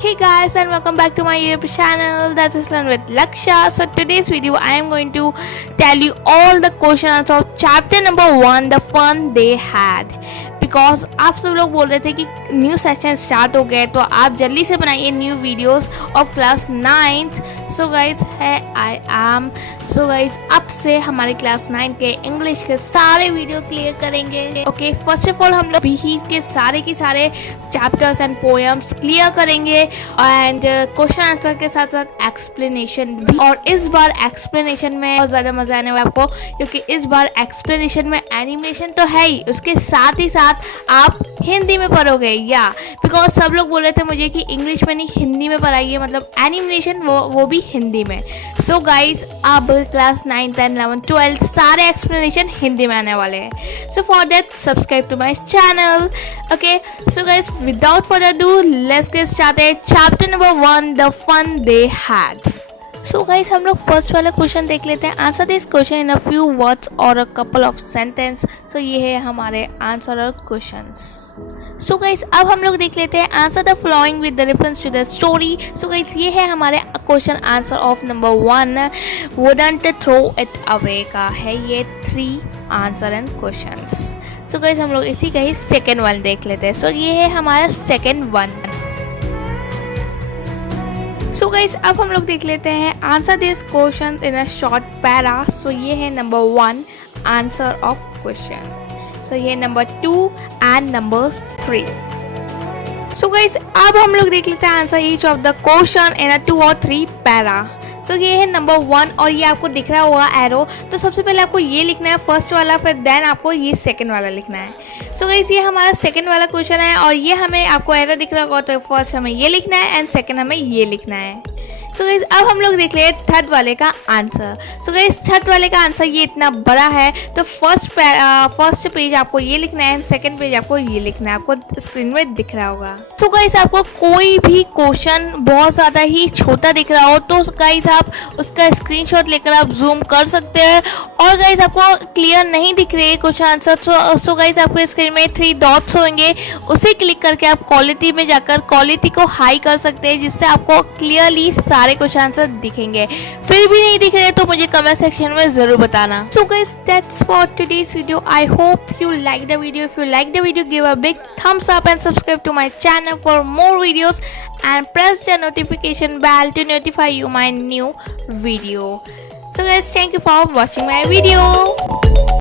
Hey guys, and welcome back to my YouTube channel. That's Islan with Laksha. So today's video I am going to tell you all the questions of chapter number 1, the fun they had. Because आप सब लोग बोल रहे थे कि new session start हो गए तो आप जल्दी से बनाइए new videos of class 9th. So guys है आई एम. सो गाइज अब से हमारे क्लास 9 के इंग्लिश के सारे वीडियो क्लियर करेंगे. ओके, फर्स्ट ऑफ ऑल हम लोग बीहीव के सारे चैप्टर्स एंड पोएम्स क्लियर करेंगे एंड क्वेश्चन आंसर के साथ साथ एक्सप्लेनेशन भी. और इस बार एक्सप्लेनेशन में बहुत ज़्यादा मजा आने वाला आपको, क्योंकि इस बार एक्सप्लेनेशन में एनिमेशन तो है ही, उसके साथ ही साथ आप हिंदी में पढ़ोगे. या बिकॉज सब लोग बोल रहे थे मुझे कि इंग्लिश में नहीं हिंदी में पढ़ाइए, मतलब एनिमेशन वो भी हिंदी में. सो गाइज अब क्लास 9, 10, 11, 12 सारे एक्सप्लेनेशन हिंदी में आने वाले हैं. So for that subscribe to my channel. Okay, so guys without further do let's get started. Chapter number 1, the fun they had. So guys हम लोग फर्स्ट वाला क्वेश्चन देख लेते हैं. Answer this question in a few words और a couple of sentence. So ये है हमारे आंसर और क्वेश्चंस. सो गाइस अब हम लोग देख लेते हैं. Answer the following with the reference to the story. So guys ये है हमारे question answer of number 1. Wouldn't throw it away का है ये 3 answer and questions. So guys हम लोग इसी का ही सेकेंड वन देख लेते हैं. सो ये है हमारा सेकेंड वन. सो गाइस अब हम लोग देख लेते हैं. Answer this question in a short para. So ये है number 1 answer of question. So ये number 2 and number 3. So guys अब हम लोग देख लेते हैं answer each of the question in a 2 और 3 पैरा. सो ये है नंबर 1 और ये आपको दिख रहा होगा एरो. तो सबसे पहले आपको ये लिखना है फर्स्ट वाला, फिर देन आपको ये सेकंड वाला लिखना है. सो गाइस ये हमारा सेकंड वाला क्वेश्चन है और ये हमें आपको एरो दिख रहा होगा, तो फर्स्ट हमें ये लिखना है एंड सेकंड हमें ये लिखना है. सो गाइस अब हम लोग देख ले थर्ड वाले का आंसर. सो गाइस थर्ड वाले का आंसर ये इतना बड़ा है तो फर्स्ट पेज आपको ये लिखना है एंड सेकंड पेज आपको ये लिखना है. आपको स्क्रीन में दिख रहा होगा. सो गाइस आपको कोई भी क्वेश्चन बहुत ज़्यादा ही छोटा दिख रहा हो तो गाइस आप उसका स्क्रीनशॉट लेकर आप जूम कर सकते हैं. और गाइस आपको क्लियर नहीं दिख रहे कुछ आंसर, सो गाइस आपको स्क्रीन में 3 डॉट्स होंगे, उसे क्लिक करके आप क्वालिटी में जाकर क्वालिटी को हाई कर सकते हैं, जिससे आपको क्लियरली सारे कुछ आंसर दिखेंगे. फिर भी नहीं दिख रहे तो मुझे कमेंट सेक्शन में जरूर बताना. So guys that's for today's video. I hope you like the video. If you like the video give a big thumbs up and subscribe to my channel for more videos and press the notification bell to notify you my new video. So guys, thank you for watching my video.